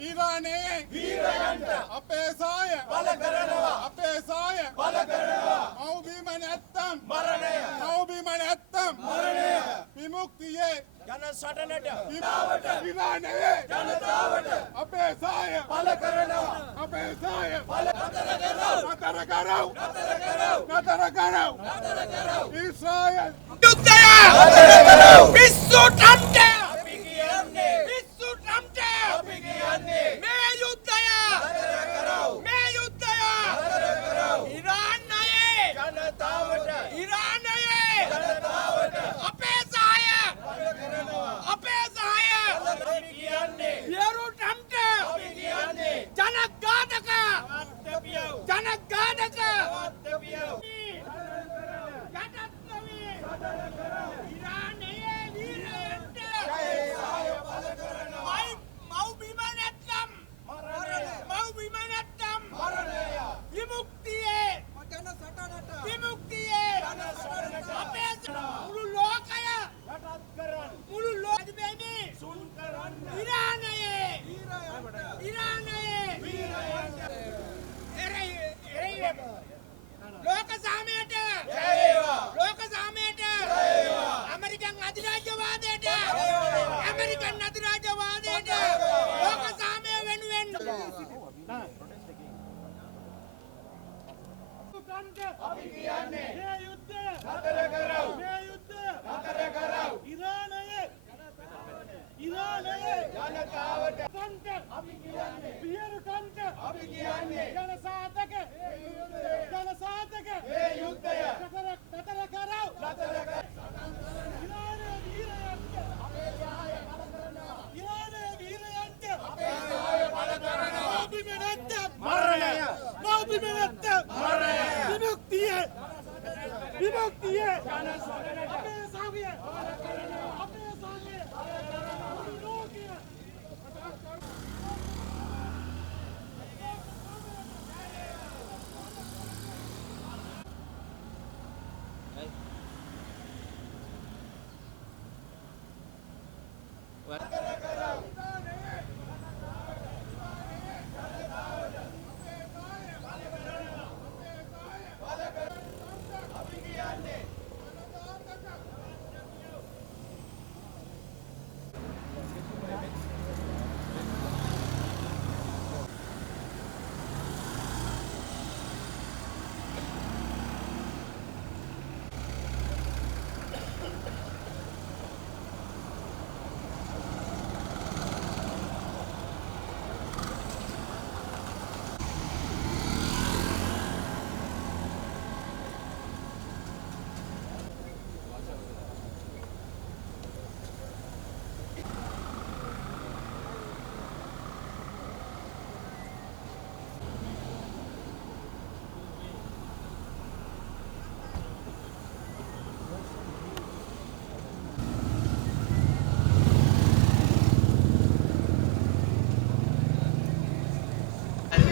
ඊරානයේ අපේ සාය අපේ සාය මව්බිම නැත්තම් මරණය විමුක්තියේ ජන සටනට ඊරානයේ ජනතාවට අපේ සාය අපේ සාය නතර කරව ඊශ්‍රායල් යුද්ධය පිස්සු ටම්ට අපි කියන්නේ පිස්සු ටම්ට අපි කියන්නේ මේ යුද්ධය මේ යුද්ධය ඊරානයේ ජනතාවට අපේ සාය අපේ සාය අපි කියන්නේ යෙරු ටම්ට අපි කියන්නේ ජනගානක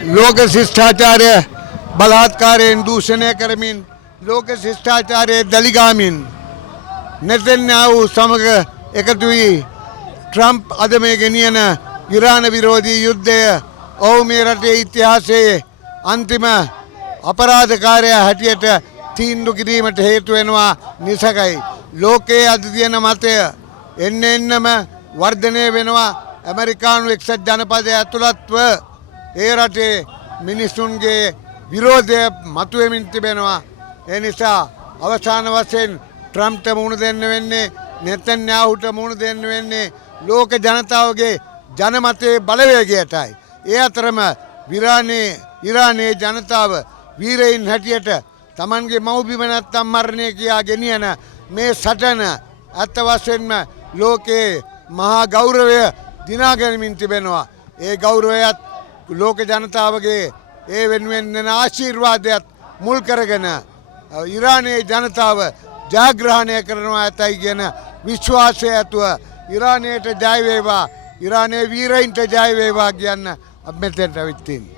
लोक शिष्टाचार्य बलात्कारेन दूषणය කරමින් लोक शिष्टाचार्य දලිගාමින් නෙතන්යාහු සමග එකතු වී ට්‍රම්ප් අද මේ ගෙනියන ඉරාන විරෝධී යුද්ධය ඔව් මේ රටේ ඉතිහාසයේ අන්තිම අපරාධකාරයා හැටියට තීන්දුව කිරීමට හේතු වෙනවා නිසකයි. ලෝකයේ අද තියෙන මතය එන්නෙන්නම වර්ධනය වෙනවා. ඇමරිකානු එක්සත් ජනපදය ඇතුළත්ව ඒ රටේ මිනිසුන්ගේ විරෝධය මතුවෙමින් තිබෙනවා. ඒ නිසා අවසාන වශයෙන් ට්‍රම්ප්ට මුහුණ දෙන්න වෙන්නේ, නෙතන්යාහුට මුහුණ දෙන්න වෙන්නේ ලෝක ජනතාවගේ ජනමතයේ බලවේගයටයි. ඒ අතරම ඉරානයේ ජනතාව වීරයින් හැටියට තමන්ගේ මව්බිම නැත්තම් මරණය කියා ගෙනියන මේ සටන ඇත්ත වශයෙන්ම ලෝකයේ මහා ගෞරවය දිනා ගැනීමෙන් තිබෙනවා. ඒ ගෞරවයත් ලෝක ජනතාවගේ ඒ වෙනුවෙන් දෙන ආශිර්වාදයත් මුල් කරගෙන ඉරානයේ ජනතාව ජයග්‍රහණය කරනවා ඇතයි කියන විශ්වාසය ඇතුව ඉරානයට ජය වේවා, ඉරානයේ වීරයින්ට ජය වේවා කියන්න අපි මෙතෙන්ට ඇවිත් තියෙනවා.